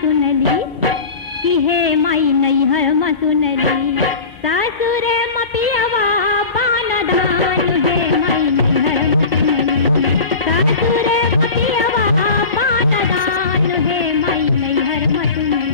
सुनली कि हे माई नैहर म सुनली सासुरे मपियवा पान धान हे माई नैहर म सुनली सासुरे मपियवा पान धान हे माई नैहर म सुनली।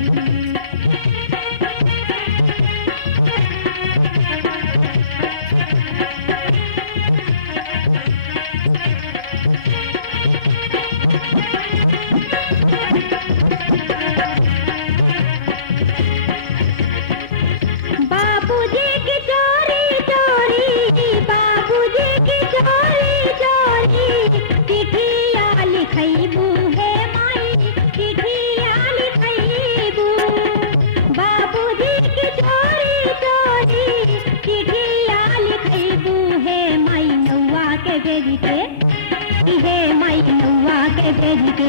हे माई नौवा के भेज के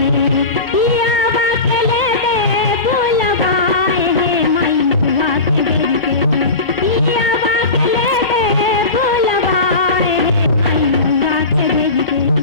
पियावा के ले दे भूलवाए हे माई नौवा के भेज के पियावा के ले दे भूलवाए हे माई नौवा के भेज के।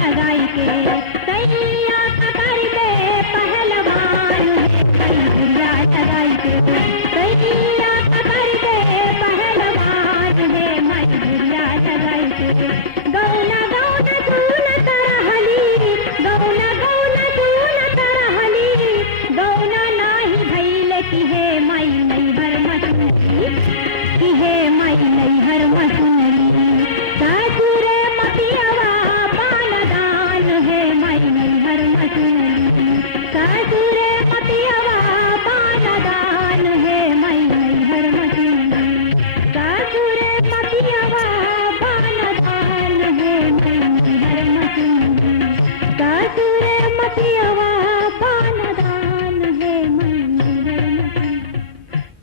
लगाई के